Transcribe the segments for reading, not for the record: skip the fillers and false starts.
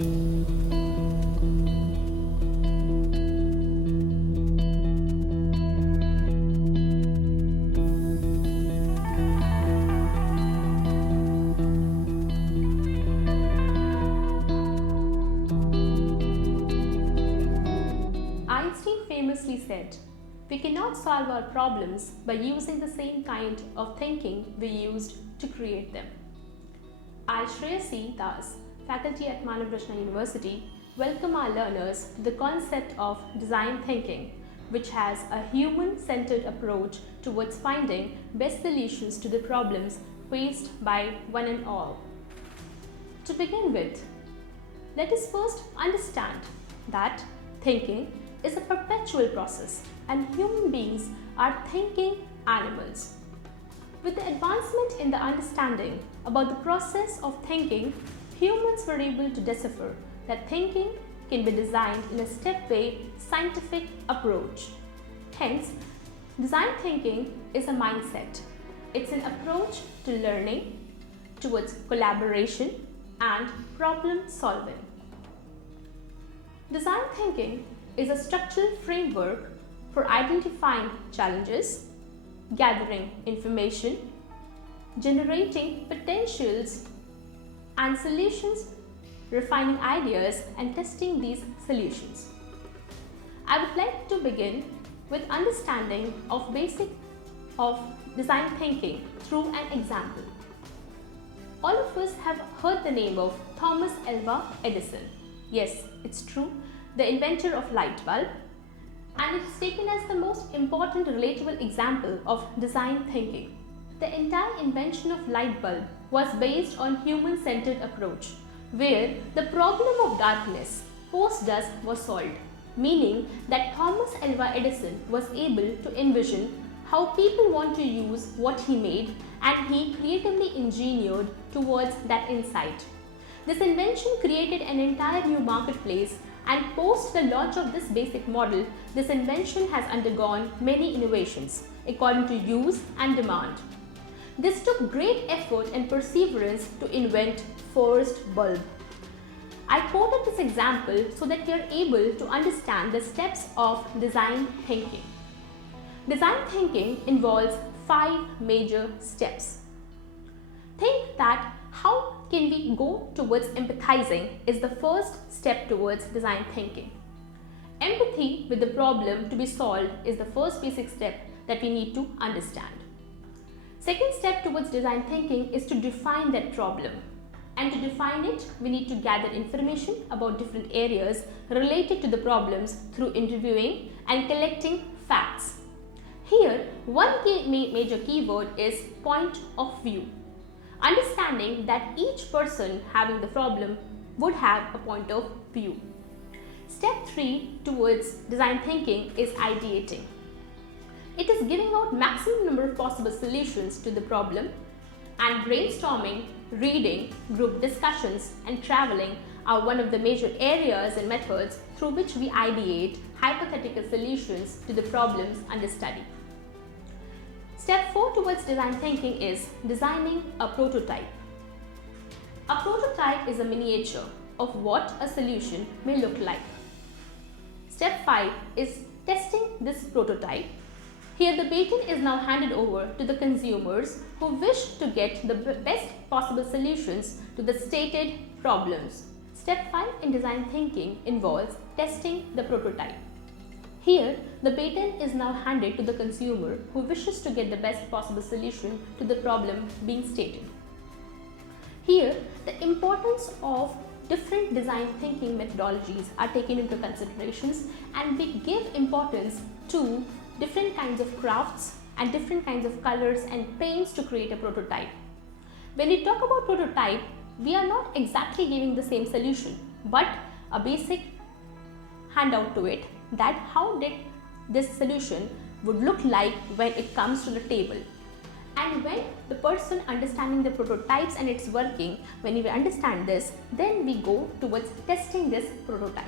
Einstein famously said, "We cannot solve our problems by using the same kind of thinking we used to create them." I, Shreyasi, faculty at Manav Rachna University, welcome our learners to the concept of design thinking, which has a human-centered approach towards finding best solutions to the problems faced by one and all. To begin with, let us first understand that thinking is a perpetual process and human beings are thinking animals. With the advancement in the understanding about the process of thinking, humans were able to decipher that thinking can be designed in a step-by scientific approach. Hence, design thinking is a mindset. It's an approach to learning, towards collaboration and problem solving. Design thinking is a structural framework for identifying challenges, gathering information, generating potentials and solutions, refining ideas and testing these solutions. I would like to begin with understanding of basic of design thinking through an example. All of us have heard the name of Thomas Alva Edison. Yes, it's true, the inventor of light bulb, and it is taken as the most important relatable example of design thinking. The entire invention of light bulb was based on human-centered approach, where the problem of darkness post-dusk was solved, meaning that Thomas Alva Edison was able to envision how people want to use what he made, and he creatively engineered towards that insight. This invention created an entire new marketplace, and post the launch of this basic model, this invention has undergone many innovations according to use and demand. This took great effort and perseverance to invent first bulb. I quoted this example so that you are able to understand the steps of design thinking. Design thinking involves 5 major steps. Think that how can we go towards empathizing is the first step towards design thinking. Empathy with the problem to be solved is the first basic step that we need to understand. Second step towards design thinking is to define that problem. And to define it, we need to gather information about different areas related to the problems through interviewing and collecting facts. Here, one major keyword is point of view. Understanding that each person having the problem would have a point of view. Step 3 towards design thinking is ideating. It is giving out maximum number of possible solutions to the problem, and brainstorming, reading, group discussions and traveling are one of the major areas and methods through which we ideate hypothetical solutions to the problems under study. Step 4 towards design thinking is designing a prototype. A prototype is a miniature of what a solution may look like. Step 5 is testing this prototype. Here the patent is now handed over to the consumers who wish to get the best possible solutions to the stated problems. Step 5 in design thinking involves testing the prototype. Here, the patent is now handed to the consumer who wishes to get the best possible solution to the problem being stated. Here, the importance of different design thinking methodologies are taken into considerations, and we give importance to different kinds of crafts and different kinds of colors and paints to create a prototype. When we talk about prototype, we are not exactly giving the same solution, but a basic handout to it, that how did this solution would look like when it comes to the table. And when the person understanding the prototypes and its working, when we understand this, then we go towards testing this prototype.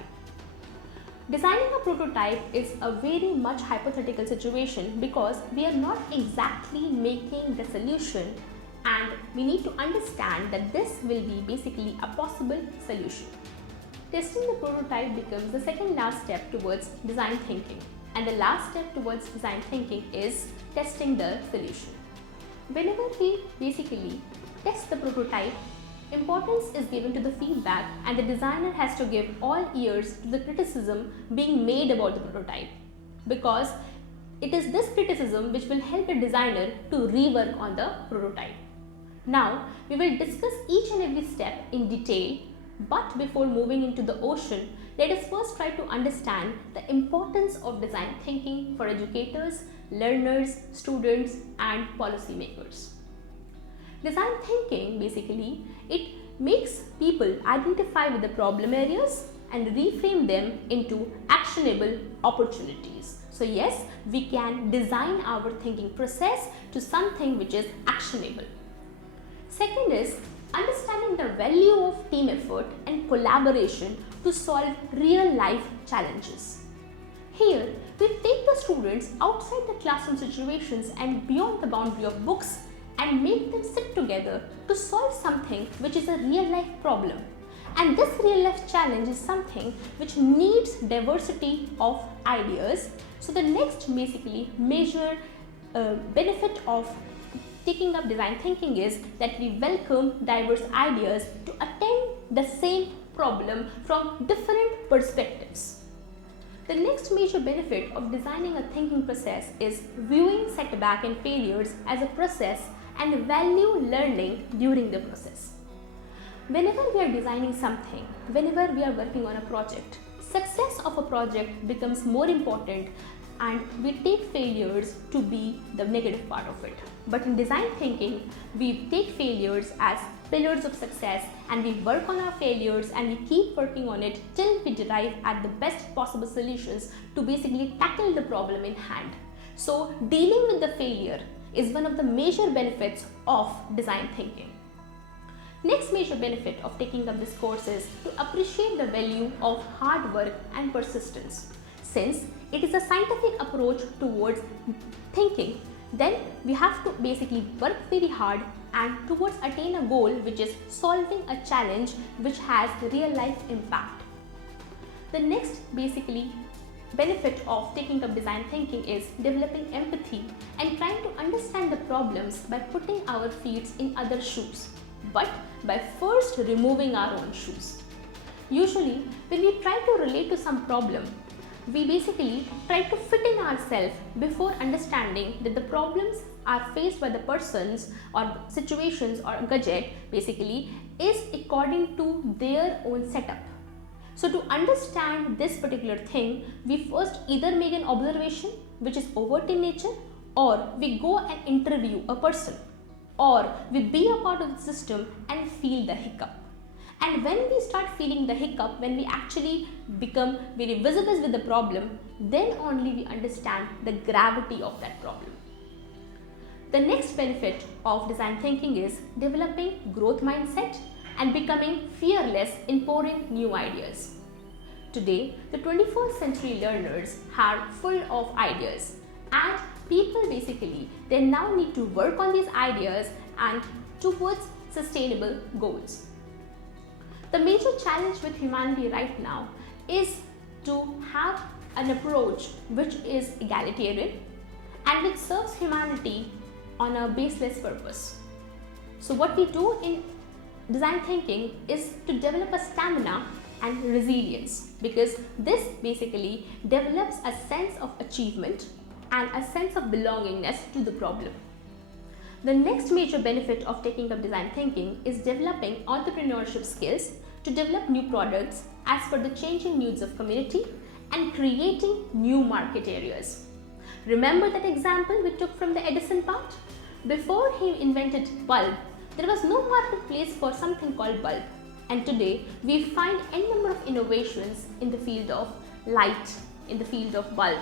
Designing a prototype is a very much hypothetical situation because we are not exactly making the solution, and we need to understand that this will be basically a possible solution. testing the prototype becomes the second last step towards design thinking. And the last step towards design thinking is testing the solution. Whenever we basically test the prototype, importance is given to the feedback, and the designer has to give all ears to the criticism being made about the prototype, because it is this criticism which will help the designer to rework on the prototype. Now, we will discuss each and every step in detail, but before moving into the ocean, let us first try to understand the importance of design thinking for educators, learners, students, and policymakers. Design thinking, basically, it makes people identify with the problem areas and reframe them into actionable opportunities. So yes, we can design our thinking process to something which is actionable. Second is understanding the value of team effort and collaboration to solve real life challenges. Here, we take the students outside the classroom situations and beyond the boundary of books and make them sit together to solve something which is a real life problem. And this real life challenge is something which needs diversity of ideas. So the next basically major benefit of taking up design thinking is that we welcome diverse ideas to attain the same problem from different perspectives. The next major benefit of designing a thinking process is viewing setback and failures as a process and value learning during the process. Whenever we are designing something, whenever we are working on a project, success of a project becomes more important, and we take failures to be the negative part of it. But in design thinking, we take failures as pillars of success, and we work on our failures and we keep working on it till we derive at the best possible solutions to basically tackle the problem in hand. So dealing with the failure is one of the major benefits of design thinking. Next major benefit of taking up this course is to appreciate the value of hard work and persistence. Since it is a scientific approach towards thinking, then we have to basically work very hard and towards attain a goal which is solving a challenge which has real life impact. The next basically benefit of taking up design thinking is developing empathy and trying to understand the problems by putting our feet in other shoes, but by first removing our own shoes. Usually, when we try to relate to some problem, we basically try to fit in ourselves before understanding that the problems are faced by the persons or situations or gadget basically is according to their own setup. So to understand this particular thing, we first either make an observation which is overt in nature, or we go and interview a person, or we be a part of the system and feel the hiccup. And when we start feeling the hiccup, when we actually become very visible with the problem, then only we understand the gravity of that problem. The next benefit of design thinking is developing growth mindset and becoming fearless in pouring new ideas. Today, the 21st century learners are full of ideas, and people basically, they now need to work on these ideas and towards sustainable goals. The major challenge with humanity right now is to have an approach which is egalitarian and which serves humanity on a baseless purpose. So what we do in design thinking is to develop a stamina and resilience, because this basically develops a sense of achievement and a sense of belongingness to the problem. The next major benefit of taking up design thinking is developing entrepreneurship skills to develop new products as per the changing needs of community and creating new market areas. Remember that example we took from the Edison part? Before he invented bulb, there was no marketplace for something called bulb. And today we find n number of innovations in the field of light, in the field of bulb.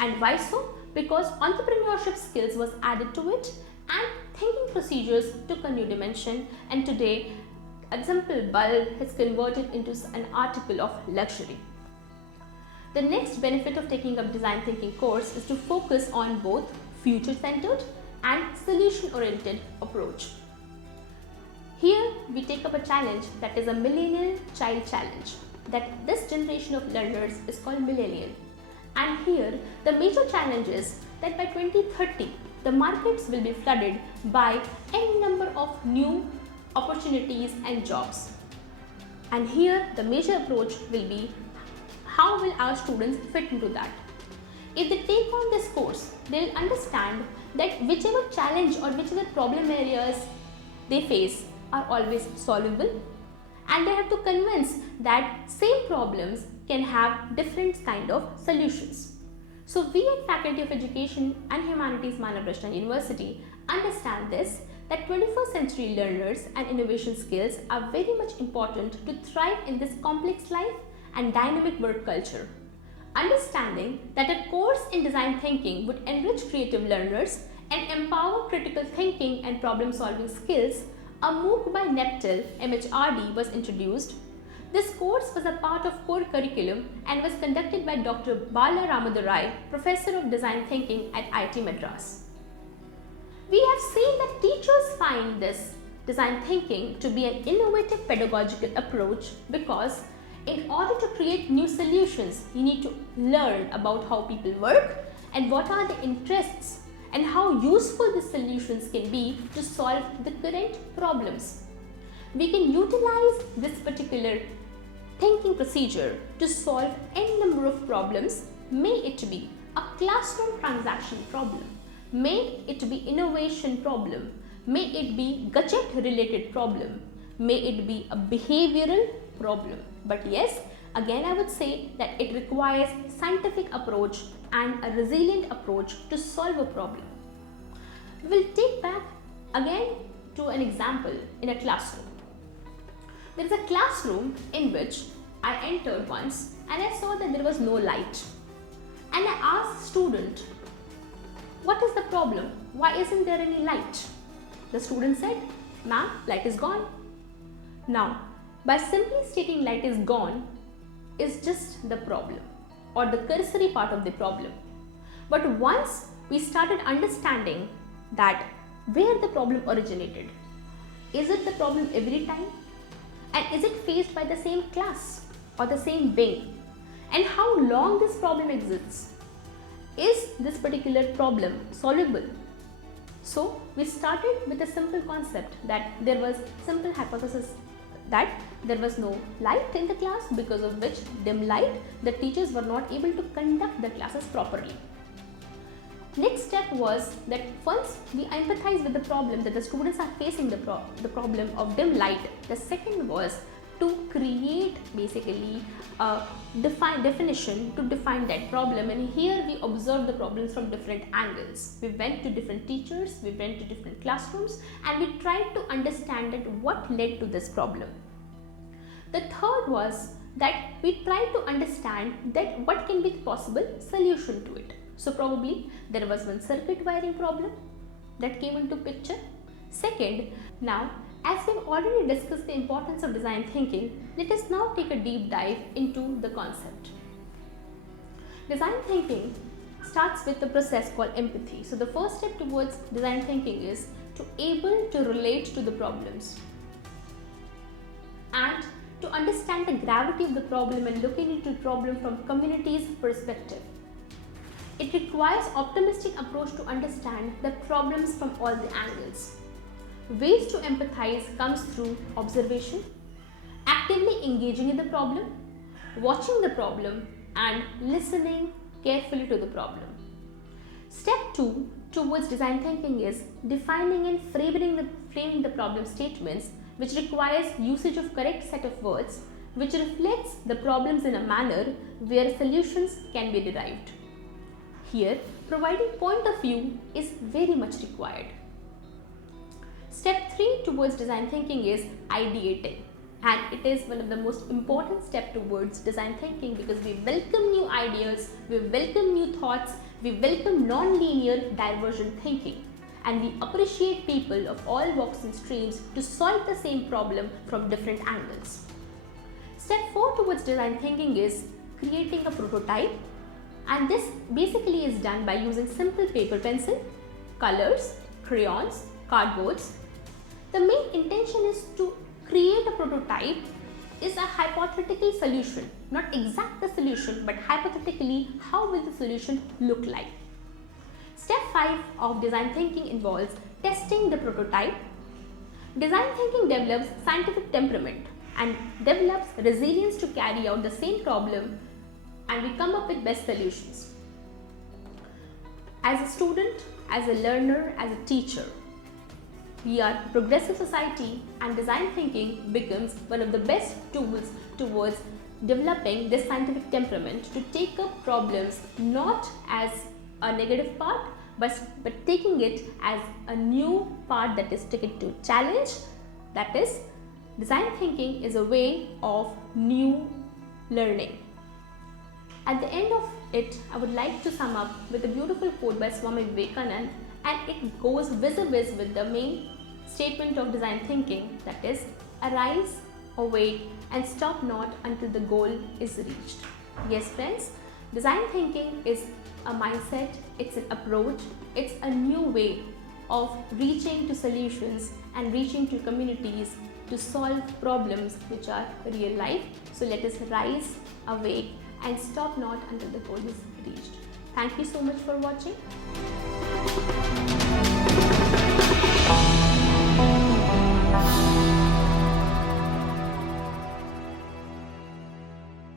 And why so? Because entrepreneurship skills was added to it and thinking procedures took a new dimension, and today a simple bulb is converted into an article of luxury. The next benefit of taking up design thinking course is to focus on both future-centered and solution-oriented approach. Here we take up a challenge that is a Millennial Child Challenge. that this generation of learners is called Millennial. And here the major challenge is that by 2030 the markets will be flooded by n number of new opportunities and jobs. And here the major approach will be how will our students fit into that. If they take on this course, they will understand that whichever challenge or whichever problem areas they face are always solvable, and they have to convince that same problems can have different kind of solutions. So we at Faculty of Education and Humanities, Manav, Rachna University understand this, that 21st century learners and innovation skills are very much important to thrive in this complex life and dynamic work culture. Understanding that a course in design thinking would enrich creative learners and empower critical thinking and problem solving skills, a MOOC by NEPTIL MHRD was introduced. This course was a part of core curriculum and was conducted by Dr. Bala Ramadurai, Professor of Design Thinking at IIT Madras. We have seen that teachers find this design thinking to be an innovative pedagogical approach because in order to create new solutions, you need to learn about how people work and what are the interests and how useful the solutions can be to solve the current problems. We can utilize this particular thinking procedure to solve n number of problems, may it be a classroom transaction problem, may it be innovation problem, may it be gadget related problem, may it be a behavioral problem. But yes, again I would say that it requires scientific approach and a resilient approach to solve a problem. We will take back again to an example in a classroom. There is a classroom in which I entered once and I saw that there was no light. And I asked the student, what is the problem? Why isn't there any light? The student said, ma'am, light is gone. Now, by simply stating light is gone is just the problem or the cursory part of the problem. But once we started understanding that where the problem originated, is it the problem every time? And is it faced by the same class or the same wing? And how long this problem exists? Is this particular problem solvable? So we started with a simple concept that there was simple hypothesis that there was no light in the class, because of which dim light, the teachers were not able to conduct the classes properly. Next step was that once we empathize with the problem that the students are facing the problem of dim light, the second was to create basically a definition to define that problem, and here we observed the problems from different angles. We went to different teachers, we went to different classrooms, and we tried to understand that what led to this problem. The third was that we tried to understand that what can be the possible solution to it. So probably there was one circuit wiring problem that came into picture. Second, now as we've already discussed the importance of design thinking, let us now take a deep dive into the concept. Design thinking starts with the process called empathy. So the first step towards design thinking is to able to relate to the problems and to understand the gravity of the problem and looking into the problem from community's perspective. It requires optimistic approach to understand the problems from all the angles. Ways to empathize comes through observation, actively engaging in the problem, watching the problem, and listening carefully to the problem. Step 2 towards design thinking is defining and framing the problem statements, which requires usage of correct set of words which reflects the problems in a manner where solutions can be derived. Here, providing point of view is very much required. Step 3 towards design thinking is ideating, and it is one of the most important steps towards design thinking because we welcome new ideas, we welcome new thoughts, we welcome non-linear divergent thinking, and we appreciate people of all walks and streams to solve the same problem from different angles. Step 4 towards design thinking is creating a prototype, and this basically is done by using simple paper pencil, colors, crayons, cardboards. The main intention is to create a prototype is a hypothetical solution, not exact the solution, but hypothetically how will the solution look like. Step 5 of design thinking involves testing the prototype. Design thinking develops scientific temperament and develops resilience to carry out the same problem, and we come up with best solutions. As a student, as a learner, as a teacher, we are a progressive society, and design thinking becomes one of the best tools towards developing this scientific temperament to take up problems not as a negative part, but taking it as a new part that is taken to challenge. That is, design thinking is a way of new learning. At the end of it, I would like to sum up with a beautiful quote by Swami Vivekananda, and it goes vis-a-vis with the main statement of design thinking, that is, arise, awake, and stop not until the goal is reached. Yes friends, design thinking is a mindset, it's an approach, it's a new way of reaching to solutions and reaching to communities to solve problems which are real life. So let us rise, awake, and stop not until the goal is reached. Thank you so much for watching.